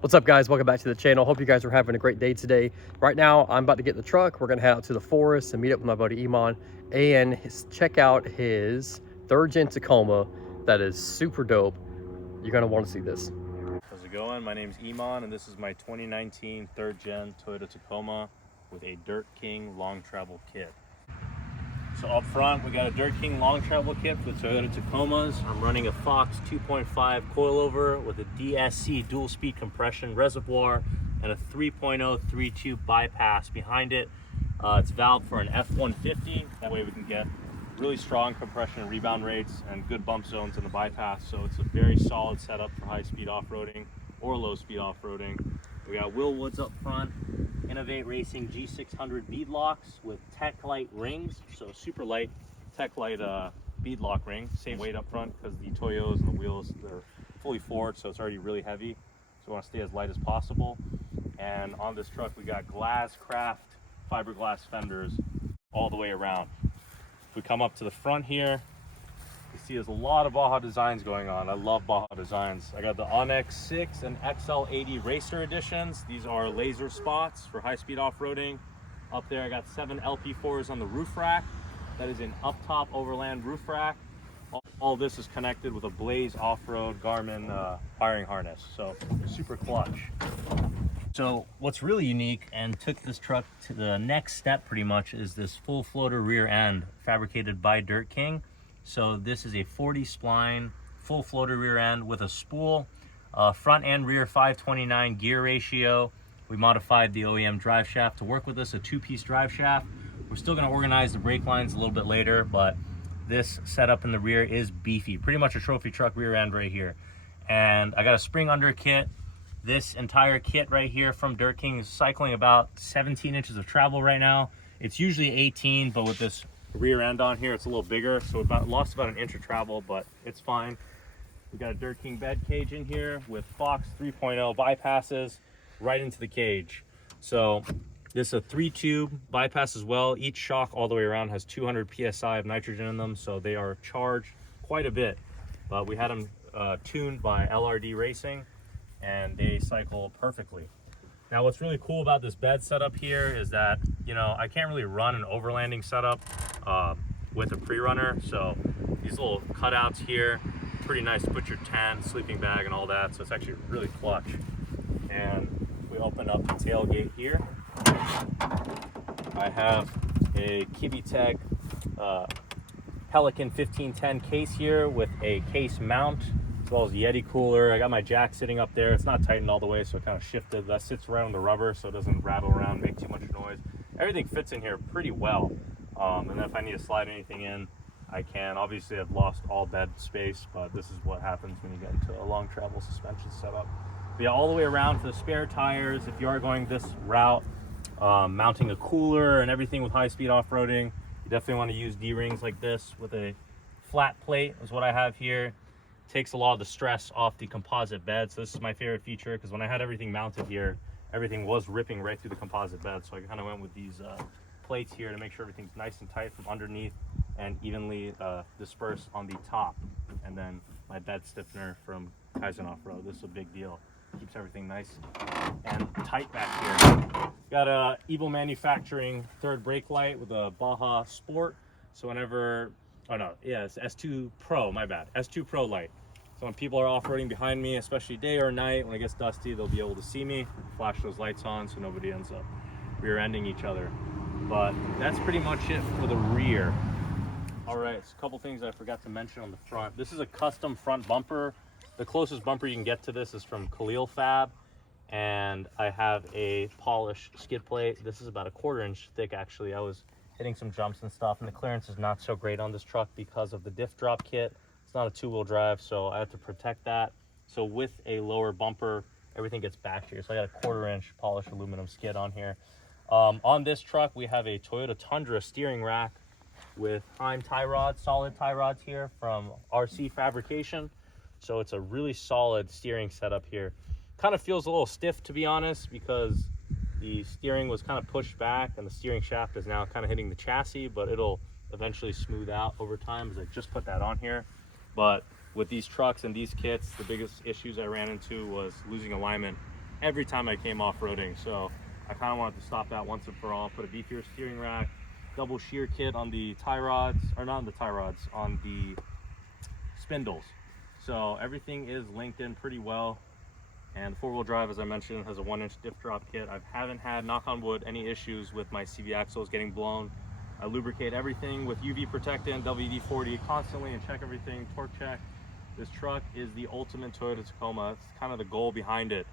What's up, guys? Welcome back to the channel. Hope you guys are having a great day today. Right now, I'm about to get in the truck. We're gonna head out to the forest and meet up with my buddy Iman and check out his third gen Tacoma. That is super dope. You're gonna want to see this. How's it going? My name's Iman, and this is my 2019 third gen Toyota Tacoma with a Dirt King long travel kit. So up front, we got a Dirt King long travel kit for the Toyota Tacomas. I'm running a Fox 2.5 coilover with a DSC dual speed compression reservoir and a 3.0 3.2 bypass behind it. It's valved for an F-150. That way we can get really strong compression and rebound rates and good bump zones in the bypass. So it's a very solid setup for high speed off-roading or low speed off-roading. We got Will Woods up front, Innovate Racing G600 bead locks with Tech Light rings. So super light Tech Light bead lock ring. Same weight up front because the Toyos and the wheels, they're fully forged, so it's already really heavy. So we want to stay as light as possible. And on this truck, we got Glass Craft fiberglass fenders all the way around. If we come up to the front here, you see there's a lot of Baja designs going on. I love Baja designs. I got the Onyx 6 and XL80 Racer editions. These are laser spots for high-speed off-roading. Up there, I got 7 LP4s on the roof rack. That is an up-top overland roof rack. All this is connected with a Blaze off-road Garmin wiring harness, so super clutch. So what's really unique and took this truck to the next step pretty much is this full floater rear end fabricated by Dirt King. So this is a 40 spline full floater rear end with a spool, front and rear 529 gear ratio. We modified the OEM drive shaft to work with this, a 2-piece drive shaft. We're still going to organize the brake lines a little bit later, but this setup in the rear is beefy. Pretty much a trophy truck rear end right here. And I got a spring under kit. This entire kit right here from Dirt King is cycling about 17 inches of travel right now. It's usually 18, but with this rear end on here, it's a little bigger, so lost about an inch of travel, but it's fine. We got a Dirt King bed cage in here with Fox 3.0 bypasses right into the cage. So this is a 3-tube bypass as well. Each shock all the way around has 200 psi of nitrogen in them, so they are charged quite a bit. But we had them tuned by LRD Racing, and they cycle perfectly. Now what's really cool about this bed setup here is that, you know, I can't really run an overlanding setup with a pre-runner, so these little cutouts here, pretty nice to put your tent, sleeping bag and all that, so it's actually really clutch. And we open up the tailgate here. I have a Kibitech Pelican 1510 case here with a case mount, as well as Yeti cooler. I got my jack sitting up there. It's not tightened all the way, so it kind of shifted. That sits right on the rubber, so it doesn't rattle around, make too much noise. Everything fits in here pretty well. And then if I need to slide anything in, I can. Obviously, I've lost all bed space, but this is what happens when you get into a long travel suspension setup. But yeah, all the way around for the spare tires, if you are going this route, mounting a cooler and everything with high-speed off-roading, you definitely want to use D-rings like this with a flat plate is what I have here. Takes a lot of the stress off the composite bed. So this is my favorite feature because when I had everything mounted here, everything was ripping right through the composite bed. So I kind of went with these plates here to make sure everything's nice and tight from underneath and evenly dispersed on the top. And then my bed stiffener from Kaizen Off-Road. This is a big deal. Keeps everything nice and tight back here. Got a Evo Manufacturing third brake light with a Baja Sport. So whenever, oh no, yeah, it's S2 Pro, my bad, S2 Pro light. So when people are off-roading behind me, especially day or night, when it gets dusty, they'll be able to see me, flash those lights on so nobody ends up rear-ending each other. But that's pretty much it for the rear. All right, so a couple things I forgot to mention on the front. This is a custom front bumper. The closest bumper you can get to this is from Khalil Fab, and I have a polished skid plate. This is about a 1/4 inch thick actually. I was hitting some jumps and stuff, and the clearance is not so great on this truck because of the diff drop kit. It's not a 2-wheel drive, so I have to protect that. So with a lower bumper, everything gets back here. So I got a 1/4 inch polished aluminum skid on here. On this truck, we have a Toyota Tundra steering rack with Heim tie rods, solid tie rods here from RC Fabrication. So it's a really solid steering setup here. Kind of feels a little stiff, to be honest, because the steering was kind of pushed back and the steering shaft is now kind of hitting the chassis, but it'll eventually smooth out over time as I just put that on here. But with these trucks and these kits, the biggest issues I ran into was losing alignment every time I came off-roading. So I kind of wanted to stop that once and for all. Put a beefier steering rack, double shear kit on the tie rods, or not on the tie rods, on the spindles. So everything is linked in pretty well. And the four-wheel drive, as I mentioned, has a 1-inch diff drop kit. I haven't had, knock on wood, any issues with my CV axles getting blown. I lubricate everything with UV protectant, WD-40 constantly, and check everything, torque check. This truck is the ultimate Toyota Tacoma. It's kind of the goal behind it,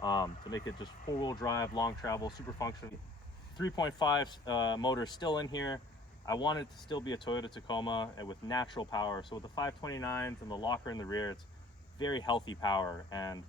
to make it just four-wheel drive, long travel, super functional. 3.5 motor still in here. I want it to still be a Toyota Tacoma with natural power. So with the 529s and the locker in the rear, it's very healthy power. And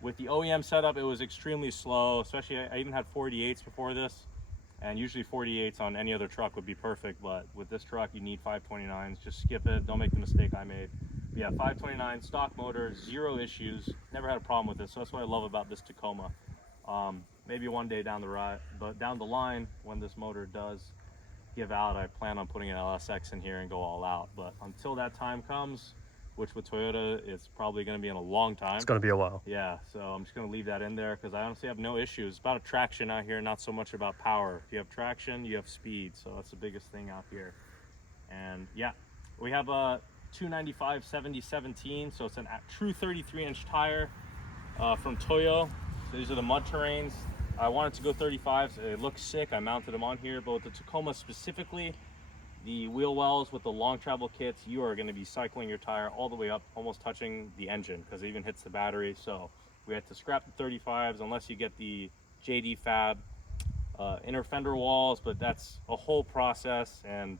with the OEM setup, it was extremely slow, especially I even had 48s before this. And usually 48s on any other truck would be perfect, but with this truck, you need 529s. Just skip it, don't make the mistake I made. But yeah, 529 stock motor, zero issues, never had a problem with it. So that's what I love about this Tacoma. Maybe one day down the line, when this motor does give out, I plan on putting an LSX in here and go all out. But until that time comes, which with Toyota, it's probably going to be in a long time. It's going to be a while. Yeah, so I'm just going to leave that in there because I honestly have no issues. It's about traction out here, not so much about power. If you have traction, you have speed, so that's the biggest thing out here. And yeah, we have a 295 70/17, so it's a true 33-inch tire from Toyo. So these are the mud terrains. I wanted to go 35s. It looks sick. I mounted them on here, but with the Tacoma specifically, the wheel wells with the long travel kits, you are going to be cycling your tire all the way up, almost touching the engine because it even hits the battery. So we had to scrap the 35s unless you get the JD Fab inner fender walls, but that's a whole process. And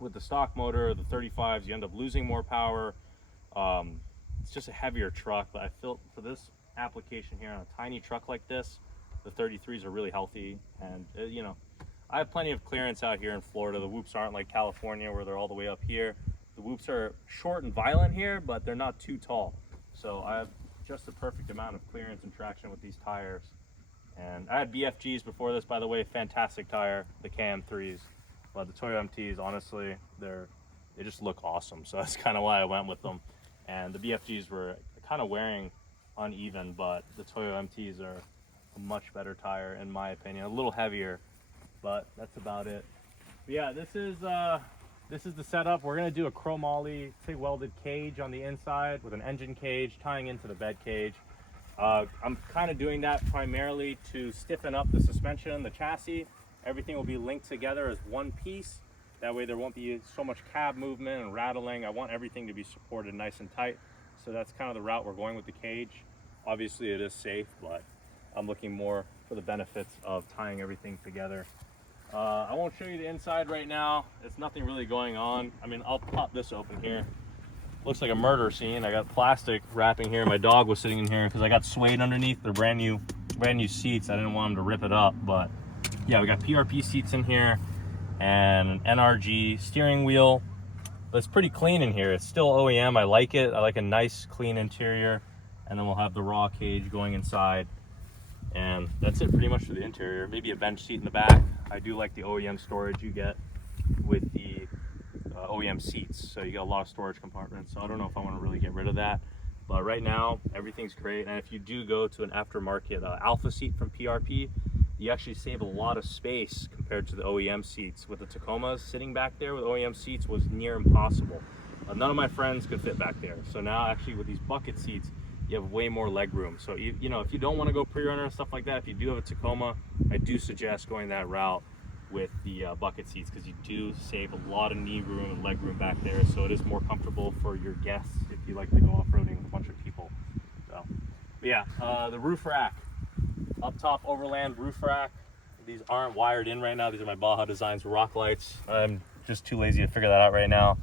with the stock motor, the 35s, you end up losing more power. It's just a heavier truck, but I feel for this application here on a tiny truck like this, the 33s are really healthy. And you know, I have plenty of clearance out here in Florida. The whoops aren't like California where they're all the way up here. The whoops are short and violent here, but they're not too tall. So I have just the perfect amount of clearance and traction with these tires. And I had BFGs before this, by the way, fantastic tire, the KM3s. But the Toyo MTs, honestly, they just look awesome. So that's kind of why I went with them. And the BFGs were kind of wearing uneven, but the Toyo MTs are a much better tire in my opinion, a little heavier. But that's about it. But yeah, this is the setup. We're gonna do a chromoly TIG welded cage on the inside with an engine cage tying into the bed cage. I'm kind of doing that primarily to stiffen up the suspension, the chassis. Everything will be linked together as one piece. That way there won't be so much cab movement and rattling. I want everything to be supported nice and tight. So that's kind of the route we're going with the cage. Obviously it is safe, but I'm looking more for the benefits of tying everything together. I won't show you the inside right now. It's nothing really going on. I mean, I'll pop this open here. Looks like a murder scene. I got plastic wrapping here. My dog was sitting in here because I got suede underneath. They're brand new seats. I didn't want him to rip it up, but yeah, we got PRP seats in here and an NRG steering wheel. But it's pretty clean in here. It's still OEM. I like it. I like a nice, clean interior. And then we'll have the raw cage going inside. And that's it pretty much for the interior. Maybe a bench seat in the back. I do like the OEM storage you get with the OEM seats. So you get a lot of storage compartments. So I don't know if I want to really get rid of that. But right now, everything's great. And if you do go to an aftermarket Alpha seat from PRP, you actually save a lot of space compared to the OEM seats. With the Tacomas, sitting back there with OEM seats was near impossible. None of my friends could fit back there. So now actually with these bucket seats, you have way more leg room. So you know, if you don't want to go pre-runner and stuff like that, if you do have a Tacoma, I do suggest going that route with the bucket seats because you do save a lot of knee room and leg room back there. So it is more comfortable for your guests if you like to go off-roading with a bunch of people. So, but yeah, the roof rack, up top overland roof rack. These aren't wired in right now. These are my Baja Designs rock lights. I'm just too lazy to figure that out right now,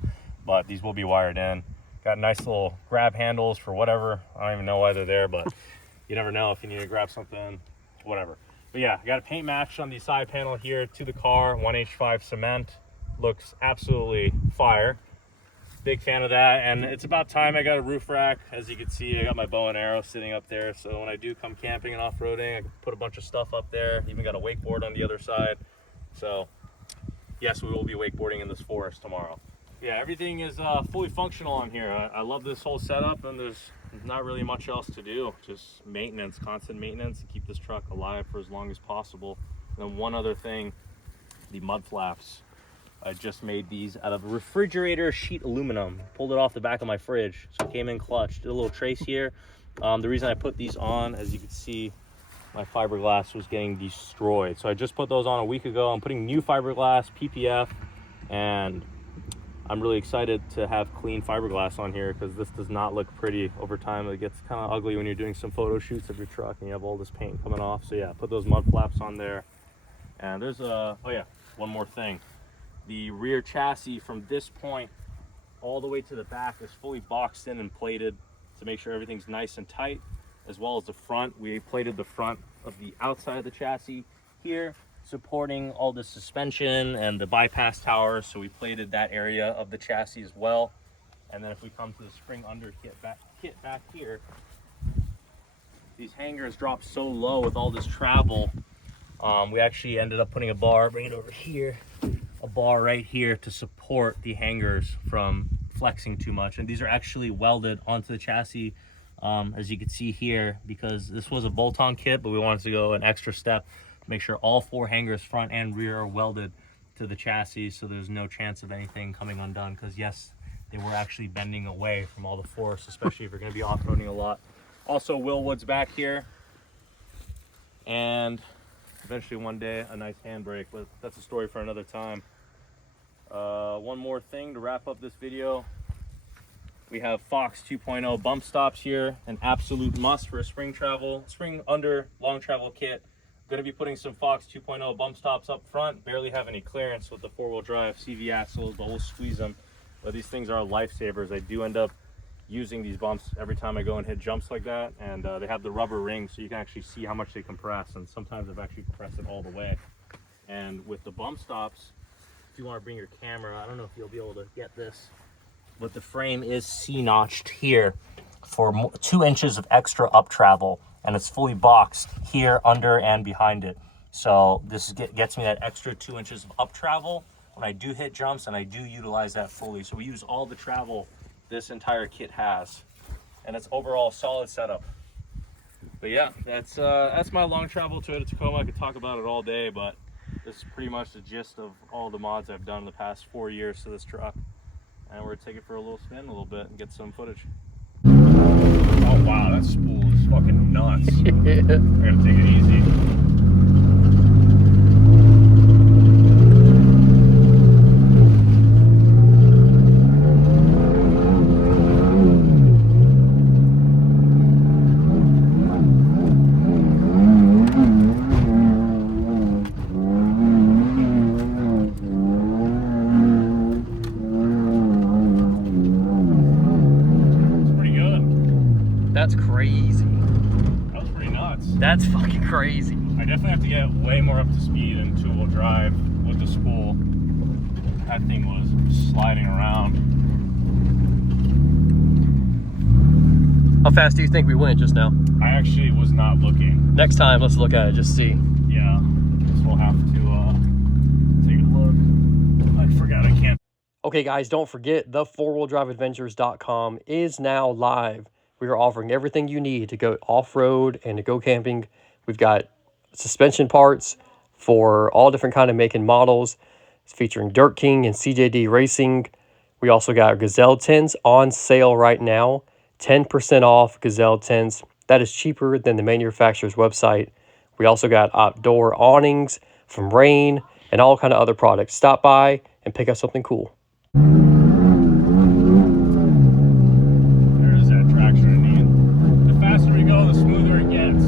but these will be wired in. Got nice little grab handles for whatever. I don't even know why they're there, but you never know if you need to grab something, whatever. But yeah, I got a paint match on the side panel here to the car, 1H5 cement. Looks absolutely fire. Big fan of that. And it's about time I got a roof rack. As you can see, I got my bow and arrow sitting up there. So when I do come camping and off-roading, I can put a bunch of stuff up there. Even got a wakeboard on the other side. So yes, we will be wakeboarding in this forest tomorrow. Yeah, everything is fully functional on here. I love this whole setup, and there's not really much else to do. Just maintenance, constant maintenance, to keep this truck alive for as long as possible. And then one other thing, the mud flaps. I just made these out of refrigerator sheet aluminum. Pulled it off the back of my fridge, so it came in clutch. Did a little trace here. The reason I put these on, as you can see, my fiberglass was getting destroyed. So I just put those on a week ago. I'm putting new fiberglass, PPF, and I'm really excited to have clean fiberglass on here because this does not look pretty over time. It gets kind of ugly when you're doing some photo shoots of your truck and you have all this paint coming off. So yeah, put those mud flaps on there. And there's oh yeah, one more thing. The rear chassis from this point all the way to the back is fully boxed in and plated to make sure everything's nice and tight, as well as the front. We plated the front of the outside of the chassis here, supporting all the suspension and the bypass tower. So we plated that area of the chassis as well. And then if we come to the spring under kit back here, these hangers drop so low with all this travel. We actually ended up putting a bar, bring it over here, a bar right here to support the hangers from flexing too much. And these are actually welded onto the chassis, as you can see here, because this was a bolt-on kit, but we wanted to go an extra step. Make sure all 4 hangers, front and rear, are welded to the chassis, so there's no chance of anything coming undone, because yes, they were actually bending away from all the force, especially if you're going to be off-roading a lot. Also, Willwood's back here, and eventually one day a nice handbrake, but that's a story for another time. One more thing to wrap up this video. We have Fox 2.0 bump stops here, an absolute must for a spring under long travel kit. Going to be putting some Fox 2.0 bump stops up front. Barely have any clearance with the 4-wheel drive CV axles, but we'll squeeze them. But these things are lifesavers. I do end up using these bumps every time I go and hit jumps like that. And they have the rubber ring, so you can actually see how much they compress. And sometimes I've actually compressed it all the way. And with the bump stops, if you want to bring your camera, I don't know if you'll be able to get this, but the frame is C-notched here for 2 inches of extra up travel. And it's fully boxed here, under, and behind it. So this gets me that extra 2 inches of up travel when I do hit jumps, and I do utilize that fully. So we use all the travel this entire kit has, and it's overall a solid setup. But yeah, that's my long travel Toyota Tacoma. I could talk about it all day, but this is pretty much the gist of all the mods I've done in the past 4 years to this truck. And we're gonna take it for a little spin a little bit and get some footage. Oh wow, that spool is fucking nuts. Yeah. We're gonna take it easy. That's crazy. That was pretty nuts. That's fucking crazy. I definitely have to get way more up to speed in 2-wheel drive with the spool. That thing was sliding around. How fast do you think we went just now? I actually was not looking. Next time, let's look at it, just see. Yeah, guess we'll have to take a look. I forgot I can't. Okay guys, don't forget the 4wheeldriveadventures.com is now live. We are offering everything you need to go off-road and to go camping. We've got suspension parts for all different kind of make and models. It's featuring Dirt King and CJD Racing. We also got Gazelle tents on sale right now. 10% off Gazelle tents. That is cheaper than the manufacturer's website. We also got outdoor awnings from Rain and all kind of other products. Stop by and pick up something cool. There is that traction I need. The faster we go, the smoother it gets.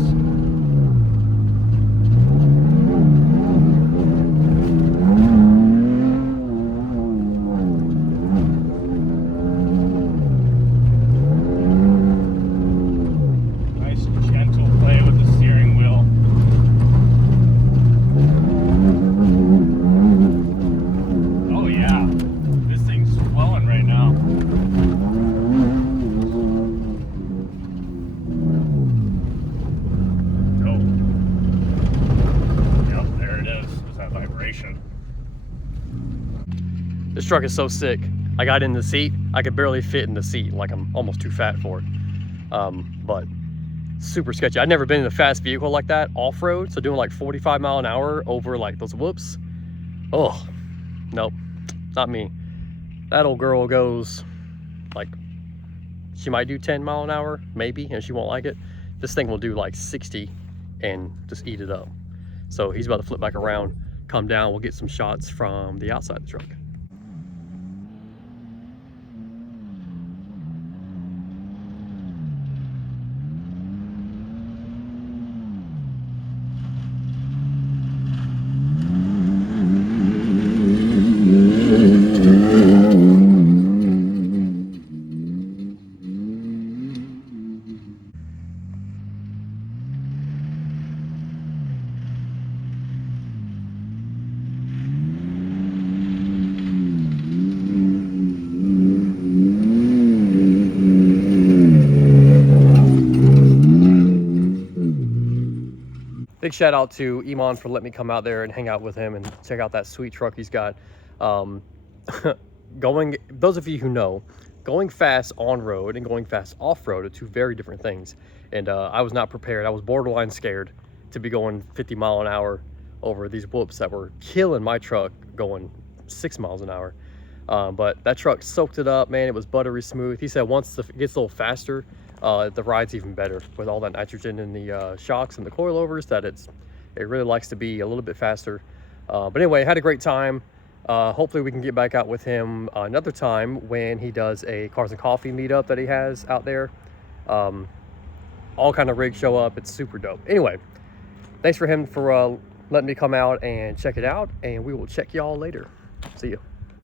Nice gentle play with the steering wheel. Oh yeah, this thing's swelling right now. Oh. Yep, there it is. There's that vibration. This truck is so sick. I got in the seat, I could barely fit in the seat, like I'm almost too fat for it. But super sketchy. I've never been in a fast vehicle like that off-road, so doing like 45 mile an hour over like those whoops. Oh, nope, not me. That old girl goes like, she might do 10 mile an hour, maybe, and she won't like it. This thing will do like 60 and just eat it up. So he's about to flip back around, come down, we'll get some shots from the outside of the truck. Big shout out to Iman for letting me come out there and hang out with him and check out that sweet truck he's got. Those of you who know, going fast on road and going fast off road are two very different things. And I was not prepared. I was borderline scared to be going 50 mile an hour over these whoops that were killing my truck going 6 miles an hour. But that truck soaked it up, man. It was buttery smooth. He said once it gets a little faster, the ride's even better with all that nitrogen in the shocks and the coilovers, that it really likes to be a little bit faster. But anyway, had a great time. Hopefully we can get back out with him another time when he does a Cars and Coffee meetup that he has out there. All kind of rigs show up. It's super dope. Anyway, thanks for him for letting me come out and check it out, and we will check y'all later. See you.